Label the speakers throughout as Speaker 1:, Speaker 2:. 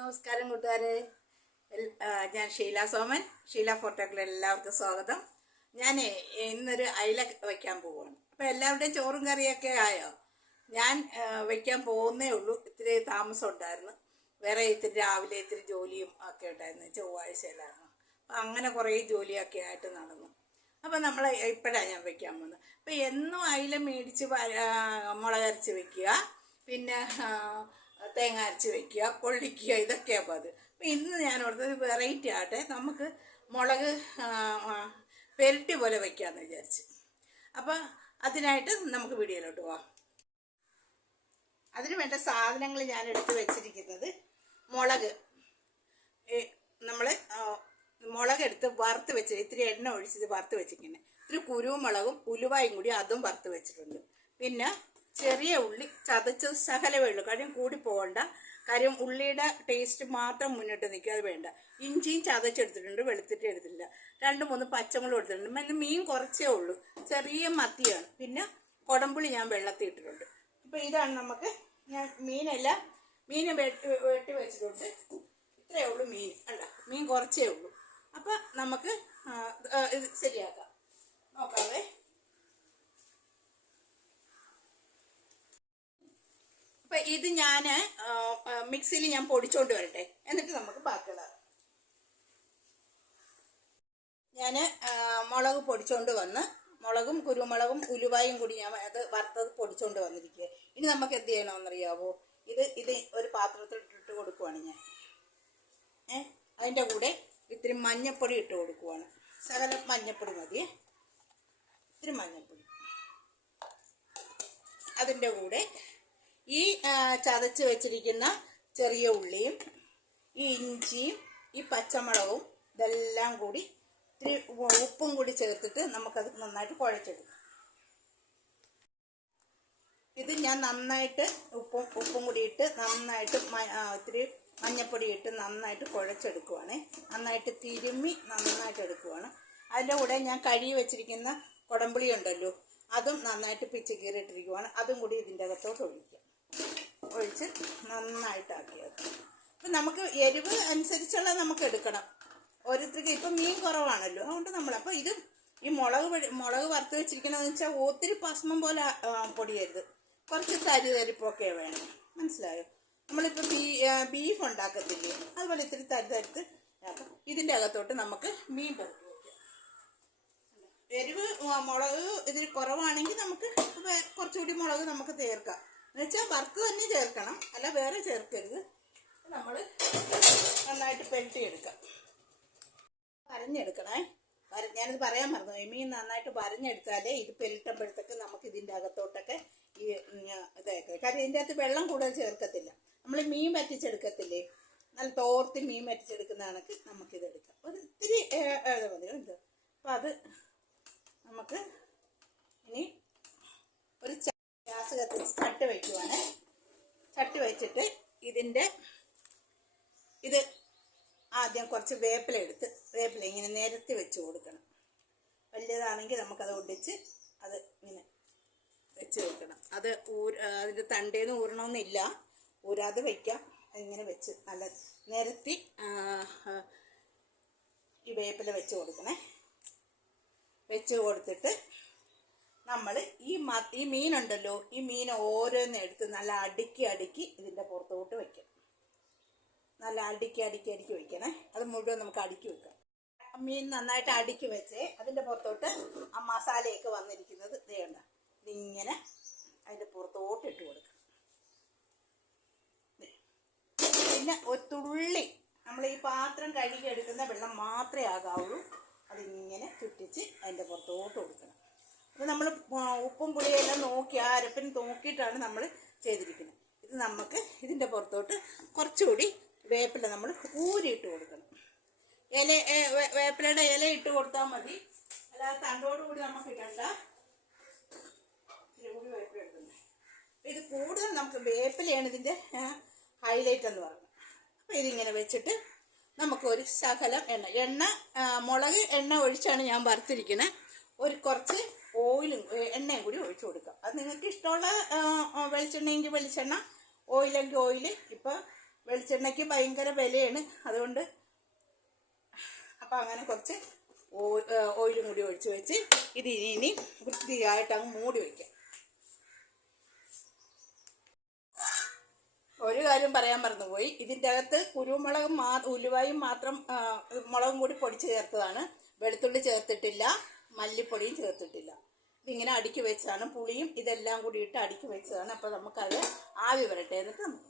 Speaker 1: നമസ്കാരം കൂട്ടുകാരെ. ഞാൻ ഷീല സോമൻ ഷീല ഫോട്ടോകളിൽ എല്ലാവർക്കും സ്വാഗതം. ഞാൻ ഇന്നൊരു അയില വയ്ക്കാൻ പോവുകയാണ് അപ്പം എല്ലാവരുടെയും ചോറും കറിയൊക്കെ ആയോ? ഞാൻ വയ്ക്കാൻ പോകുന്നേ ഉള്ളൂ. ഇത്തിരി താമസം ഉണ്ടായിരുന്നു. വേറെ ഇത്തിരി രാവിലെ ഇത്തിരി ജോലിയും ഒക്കെ ഉണ്ടായിരുന്നു. ചൊവ്വാഴ്ചയിലായിരുന്നു അപ്പം അങ്ങനെ കുറേ ജോലിയൊക്കെ ആയിട്ട് നടന്നു. അപ്പം നമ്മൾ ഇപ്പോഴാണ് ഞാൻ വയ്ക്കാൻ പോകുന്നത്. അപ്പം എന്നും അയില മേടിച്ച് മുളകരച്ച് വെക്കുക. പിന്നെ തേങ്ങ അരച്ച് വെക്കുക പൊള്ളിക്കുക അപ്പോൾ അത്. അപ്പം ഇന്ന് ഞാൻ ഓർത്തത് വെറൈറ്റി ആട്ടെ നമുക്ക് മുളക് പെരട്ടി പോലെ വയ്ക്കാമെന്ന് വിചാരിച്ച്. അപ്പം അതിനായിട്ട് നമുക്ക് വീഡിയോയിലോട്ട് പോവാം. അതിന് വേണ്ട സാധനങ്ങൾ ഞാൻ എടുത്ത് വെച്ചിരിക്കുന്നത് മുളക്. നമ്മൾ മുളക് എടുത്ത് വറുത്ത് വെച്ച് ഇത്തിരി എണ്ണ ഒഴിച്ചത് വറുത്ത് വെച്ചിരിക്കുന്നത് ഇത്തിരി കുരുമുളകും ഉലുവായും കൂടി അതും വറുത്ത് വെച്ചിട്ടുണ്ട്. പിന്നെ ചെറിയ ഉള്ളി ചതച്ച് സഹല ഉള്ളൂ കാര്യം കൂടി പോകണ്ട കാര്യം ഉള്ളിയുടെ ടേസ്റ്റ് മാത്രം മുന്നോട്ട് നിൽക്കുക അത് വേണ്ട. ഇഞ്ചിയും ചതച്ചെടുത്തിട്ടുണ്ട് വെളുത്തിട്ട് എടുത്തിട്ടില്ല. രണ്ട് മൂന്ന് പച്ചമുളക് എടുത്തിട്ടുണ്ട്. പിന്നെ മീൻ കുറച്ചേ ഉള്ളൂ. ചെറിയ മത്തിയാണ്. പിന്നെ കുടമ്പുളി ഞാൻ വെള്ളത്തിൽ ഇട്ടിട്ടുണ്ട്. അപ്പോൾ ഇതാണ് നമുക്ക് ഞാൻ മീനെല്ലാം മീൻ വെട്ടി വെട്ടി വെച്ചിട്ടുണ്ട്. ഇത്രയേ ഉള്ളൂ മീൻ. അല്ല മീൻ കുറച്ചേ ഉള്ളൂ. അപ്പം നമുക്ക് ഇത് ശരിയാക്കാം. നോക്കാവേ. അപ്പൊ ഇത് ഞാൻ മിക്സിയിൽ ഞാൻ പൊടിച്ചോണ്ട് വരട്ടെ. എന്നിട്ട് നമുക്ക് ബാക്കിയുള്ള ഞാൻ മുളക് പൊടിച്ചോണ്ട് വന്ന് മുളകും കുരുമുളകും ഉലുവായും കൂടി ഞാൻ അത് വറുത്തത് പൊടിച്ചോണ്ട് വന്നിരിക്കുക ഇനി നമുക്ക് എന്ത് ചെയ്യണമെന്നറിയാവോ? ഇത് ഇത് ഒരു പാത്രത്തിൽ ഇട്ടിട്ട് കൊടുക്കുവാണ് ഞാൻ. ഏ അതിന്റെ കൂടെ ഇത്തിരി മഞ്ഞപ്പൊടി ഇട്ട് കൊടുക്കുവാണ്. സകല മഞ്ഞപ്പൊടി മതി ഇത്തിരി മഞ്ഞപ്പൊടി. അതിന്റെ കൂടെ ഈ ചതച്ച് വെച്ചിരിക്കുന്ന ചെറിയ ഉള്ളിയും ഈ ഇഞ്ചിയും ഈ പച്ചമുളകും ഇതെല്ലാം കൂടി ഇത്തിരി ഉപ്പും കൂടി ചേർത്തിട്ട് നമുക്കത് നന്നായിട്ട് കുഴച്ചെടുക്കാം. ഇത് ഞാൻ നന്നായിട്ട് ഉപ്പും ഉപ്പും കൂടി ഇട്ട് നന്നായിട്ട് ഇത്തിരി മഞ്ഞപ്പൊടി ഇട്ട് നന്നായിട്ട് കുഴച്ചെടുക്കുവാണ്. നന്നായിട്ട് തിരുമ്മി നന്നായിട്ട് എടുക്കുവാണ്. അതിന്റെ കൂടെ ഞാൻ കഴുകി വെച്ചിരിക്കുന്ന കുടമ്പുളി ഉണ്ടല്ലോ അതും നന്നായിട്ട് പിച്ച് കീറിയിട്ടിരിക്കുവാണ്. അതും കൂടി ഇതിന്റെ അകത്തോട്ട് ഒഴിക്കാം. ഒഴിച്ച് നന്നായിട്ടാക്കിയത് അപ്പം നമുക്ക് എരിവ് അനുസരിച്ചുള്ള നമുക്ക് എടുക്കണം. ഓരോരുത്തർക്ക് ഇപ്പം മീൻ കുറവാണല്ലോ അതുകൊണ്ട് നമ്മൾ അപ്പോൾ ഇത് ഈ മുളക് മുളക് വറുത്ത് വെച്ചിരിക്കണമെന്ന് വെച്ചാൽ ഒത്തിരി ഭസ്മം പോലെ പൊടിയരുത്. കുറച്ച് തരി തരിപ്പൊക്കെ വേണം. മനസ്സിലായോ? നമ്മളിപ്പോൾ ബീ ബീഫ് ഉണ്ടാക്കത്തില്ലേ? അതുപോലെ ഇത്തിരി തരി തരുത്ത് ആക്കാം. ഇതിന്റെ അകത്തോട്ട് നമുക്ക് മീൻ പൊടി എരിവ് മുളക് ഇതിൽ കുറവാണെങ്കിൽ നമുക്ക് കുറച്ചുകൂടി മുളക് നമുക്ക് ചേർക്കാം എന്നുവെച്ചാൽ വറുത്ത് തന്നെ ചേർക്കണം. അല്ല വേറെ ചേർക്കരുത്. നമ്മൾ നന്നായിട്ട് പെരട്ടിയെടുക്കാം. പറഞ്ഞെടുക്കണേ വര ഞാനിത് പറയാൻ മറന്നു. മീൻ നന്നായിട്ട് വരഞ്ഞെടുത്താലേ ഇത് പെരട്ടുമ്പോഴത്തേക്ക് നമുക്ക് ഇതിന്റെ അകത്തോട്ടൊക്കെ ഈ ഉം, ഇതൊക്കെ കാര്യം ഇതിന്റെ അകത്ത് വെള്ളം കൂടുതൽ ചേർക്കത്തില്ല. നമ്മൾ മീൻ വറ്റിച്ചെടുക്കത്തില്ലേ? നല്ല തോർത്ത് മീൻ വറ്റിച്ചെടുക്കുന്ന കണക്ക് നമുക്കിത് എടുക്കാം. ഒരു ഇത്തിരി മതി കേട്ടോ അപ്പം അത് നമുക്ക് ഇനി ഗ്യാസ് കത്തിച്ച് ചട്ടി വയ്ക്കുവാണ്. ചട്ടി വെച്ചിട്ട് ഇതിന്റെ ഇത് ആദ്യം കുറച്ച് വേപ്പില എടുത്ത് വേപ്പില ഇങ്ങനെ നിരത്തി വെച്ച് കൊടുക്കണം. വലിയതാണെങ്കിൽ നമുക്കത് ഒടിച്ച് അത് ഇങ്ങനെ വെച്ച് വെക്കണം അത് ഊര അതിന്റെ തണ്ടേന്ന് ഊരണമെന്നില്ല ഊരാതെ വയ്ക്കാം അതിങ്ങനെ വെച്ച് നല്ല നിരത്തി ഈ വേപ്പില വെച്ച് കൊടുക്കണേ. വെച്ച് കൊടുത്തിട്ട് നമ്മൾ ഈ ഈ മീനുണ്ടല്ലോ ഈ മീൻ ഓരോന്ന് എടുത്ത് നല്ല അടുക്കി അടുക്കി ഇതിന്റെ പുറത്തോട്ട് വയ്ക്കും നല്ല അടുക്കി അടുക്കി അടുക്കി വയ്ക്കണേ അത് മുഴുവൻ നമുക്ക് അടുക്കി വെക്കാം. മീൻ നന്നായിട്ട് അടുക്കി വെച്ച് അതിന്റെ പുറത്തോട്ട് ആ മസാലയൊക്കെ വന്നിരിക്കുന്നത് ഇതേണ്ട ഇതിങ്ങനെ അതിന്റെ പുറത്തോട്ട് ഇട്ട് കൊടുക്കാം. പിന്നെ ഒരു തുള്ളി നമ്മൾ ഈ പാത്രം കഴുകി എടുക്കുന്ന വെള്ളം മാത്രമേ ആകാവുള്ളൂ. അതിങ്ങനെ ചുറ്റിച്ച് അതിന്റെ പുറത്തോട്ട് കൊടുക്കണം. നമ്മൾ ഉപ്പും പുളിയെല്ലാം നോക്കി ആ അരപ്പിന് നോക്കിയിട്ടാണ് നമ്മൾ ചെയ്തിരിക്കുന്നത്. ഇത് നമുക്ക് ഇതിന്റെ പുറത്തോട്ട് കുറച്ചുകൂടി വേപ്പില നമ്മൾ ഊരിയിട്ട് കൊടുക്കണം. ഇല വേപ്പിലയുടെ ഇല ഇട്ട് കൊടുത്താൽ മതി. അല്ലാതെ തണ്ടോട് കൂടി നമുക്ക് ഇടണ്ട. വേപ്പില ഇത് കൂടുതൽ നമുക്ക് വേപ്പിലയാണ് ഇതിന്റെ ഹൈലൈറ്റ് എന്ന് പറയുന്നത്. അപ്പോൾ ഇതിങ്ങനെ വെച്ചിട്ട് നമുക്കൊരു ശകലം എണ്ണ എണ്ണ മുളക് എണ്ണ ഒഴിച്ചാണ് ഞാൻ വറുത്തിരിക്കുന്നത്. ഒരു കുറച്ച് ഓയിലും എണ്ണയും കൂടി ഒഴിച്ചു കൊടുക്കുക അത് നിങ്ങൾക്ക് ഇഷ്ടമുള്ള വെളിച്ചെണ്ണയെങ്കിൽ വെളിച്ചെണ്ണ ഓയിലെങ്കിൽ ഓയിൽ. ഇപ്പോൾ വെളിച്ചെണ്ണയ്ക്ക് ഭയങ്കര വിലയാണ്. അതുകൊണ്ട് അപ്പം അങ്ങനെ കുറച്ച് ഓയിലും കൂടി ഒഴിച്ച് വെച്ച് ഇത് ഇനി ഇനി വൃത്തിയായിട്ട് അങ്ങ് മൂടി വയ്ക്കാം ഒരു കാര്യം പറയാൻ മറന്നുപോയി. ഇതിന്റെ അകത്ത് കുരുമുളകും മാ ഉലുവായും മാത്രം മുളകും കൂടി പൊടിച്ച് ചേർത്തതാണ്. വെളുത്തുള്ളി ചേർത്തിട്ടില്ല. മല്ലിപ്പൊടിയും ചേർത്തിട്ടില്ല. ഇതിങ്ങനെ അടുക്കി വെച്ചാണ് പുളിയും ഇതെല്ലാം കൂടി ഇട്ട് അടുക്കി വെച്ചതാണ്. അപ്പോൾ നമുക്കത് ആവി വരട്ടെ എന്നിട്ട് നമുക്ക്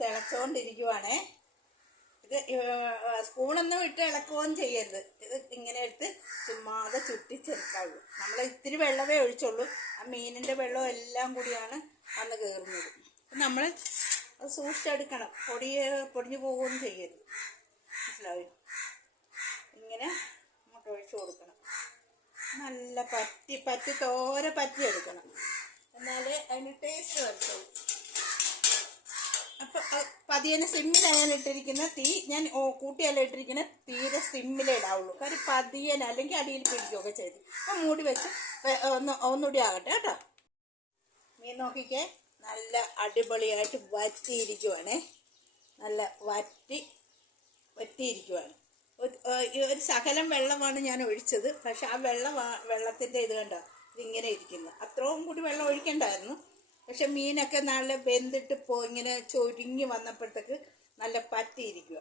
Speaker 1: തിളച്ചുകൊണ്ടിരിക്കുവാണേ ഇത് സ്പൂണൊന്നും ഇട്ട് ഇളക്കുകയും ചെയ്യരുത്. ഇത് ഇങ്ങനെ എടുത്ത് ചുമ്മാതെ ചുറ്റിച്ചെടുക്കാവുള്ളൂ. നമ്മൾ ഇത്തിരി വെള്ളമേ ഒഴിച്ചുള്ളൂ. ആ മീനിന്റെ വെള്ളം എല്ലാം കൂടിയാണ് അന്ന് കയറുന്നത്. നമ്മൾ അത് സൂക്ഷിച്ചെടുക്കണം. പൊടി പൊടിഞ്ഞു പോവുകയും ചെയ്യരുത്. മനസ്സിലായോ. ഇങ്ങനെ അങ്ങോട്ട് ഒഴിച്ചു കൊടുക്കണം. നല്ല പറ്റി പറ്റി തോരെ പറ്റി എടുക്കണം. എന്നാലേ അതിന് ടേസ്റ്റ് വരത്തുള്ളൂ. അപ്പൊ പതിയെ സിമ്മിലാണ് ഇട്ടിരിക്കുന്ന തീ ഞാൻ കൂട്ടിയല്ല ഇട്ടിരിക്കുന്ന തീരെ സിമ്മിലേ ഇടാവുള്ളൂ. കാര്യം പതിയന അല്ലെങ്കിൽ അടിയിൽ പിടിക്കുകയൊക്കെ ചെയ്തു. അപ്പൊ മൂടി വെച്ച് ഒന്ന് ഒന്നുകൂടി ആകട്ടെ കേട്ടോ. മീൻ നോക്കിക്കേ. നല്ല അടിപൊളിയായിട്ട് വറ്റിയിരിക്കുവാണേ. നല്ല വറ്റി വറ്റിയിരിക്കുവാണ്. ഒരു- സകലം വെള്ളമാണ് ഞാൻ ഒഴിച്ചത്. പക്ഷെ ആ വെള്ളം വെള്ളത്തിന്റെ ഇത് കണ്ടോ? ഇതിങ്ങനെ ഇരിക്കുന്നു. അത്രയും കൂടി വെള്ളം ഒഴിക്കണ്ടായിരുന്നു. പക്ഷെ മീനൊക്കെ നല്ല വെന്തിട്ട് പോ ഇങ്ങനെ ചൊരുങ്ങി വന്നപ്പോഴത്തേക്ക് നല്ല പറ്റിയിരിക്കുക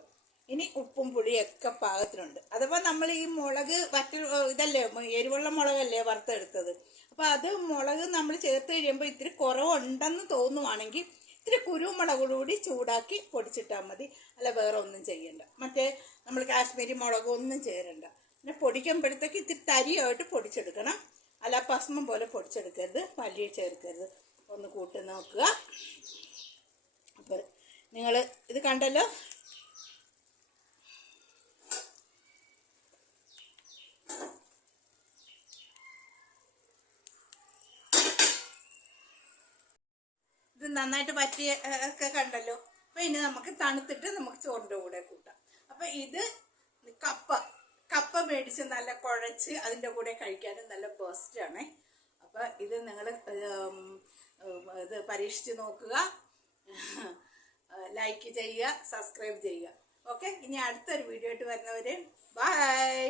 Speaker 1: ഇനി ഉപ്പും പുളിയൊക്കെ പാകത്തിനുണ്ട്. അഥവാ നമ്മൾ ഈ മുളക് വറ്റ ഇതല്ലേ എരിവുള്ള മുളകല്ലേ വറുത്തെടുത്തത്. അപ്പോൾ അത് മുളക് നമ്മൾ ചേർത്ത് കഴിയുമ്പോൾ ഇത്തിരി കുറവുണ്ടെന്ന് തോന്നുവാണെങ്കിൽ ഇത്തിരി കുരുമുളക് കൂടി ചൂടാക്കി പൊടിച്ചിട്ടാൽ മതി. അല്ല വേറെ ഒന്നും ചെയ്യണ്ട. മറ്റേ നമ്മൾ കാശ്മീരി മുളക് ഒന്നും ചേരണ്ട. പിന്നെ പൊടിക്കുമ്പോഴത്തേക്ക് ഇത്തിരി തരിയായിട്ട് പൊടിച്ചെടുക്കണം. അല്ല ഭസ്മം പോലെ പൊടിച്ചെടുക്കരുത്. മല്ലി ചേർക്കരുത്. ഒന്ന് കൂട്ടി നോക്കുക. അപ്പോൾ നിങ്ങൾ ഇത് കണ്ടല്ലോ? നന്നായിട്ട് പറ്റിയ ഒക്കെ കണ്ടല്ലോ. അപ്പൊ ഇനി നമുക്ക് തണുത്തിട്ട് നമുക്ക് ചോറിന്റെ കൂടെ കൂട്ടാം. അപ്പൊ ഇത് കപ്പ കപ്പ മേടിച്ച് നല്ല കുഴച്ച് അതിന്റെ കൂടെ കഴിക്കാനും നല്ല ബെസ്റ്റ് ആണ്. അപ്പൊ ഇത് നിങ്ങൾ ഇത് പരീക്ഷിച്ച് നോക്കുക. ലൈക്ക് ചെയ്യുക സബ്സ്ക്രൈബ് ചെയ്യുക. ഓക്കെ? ഇനി അടുത്തൊരു വീഡിയോ ആയിട്ട് വരുന്നവരെ ബൈ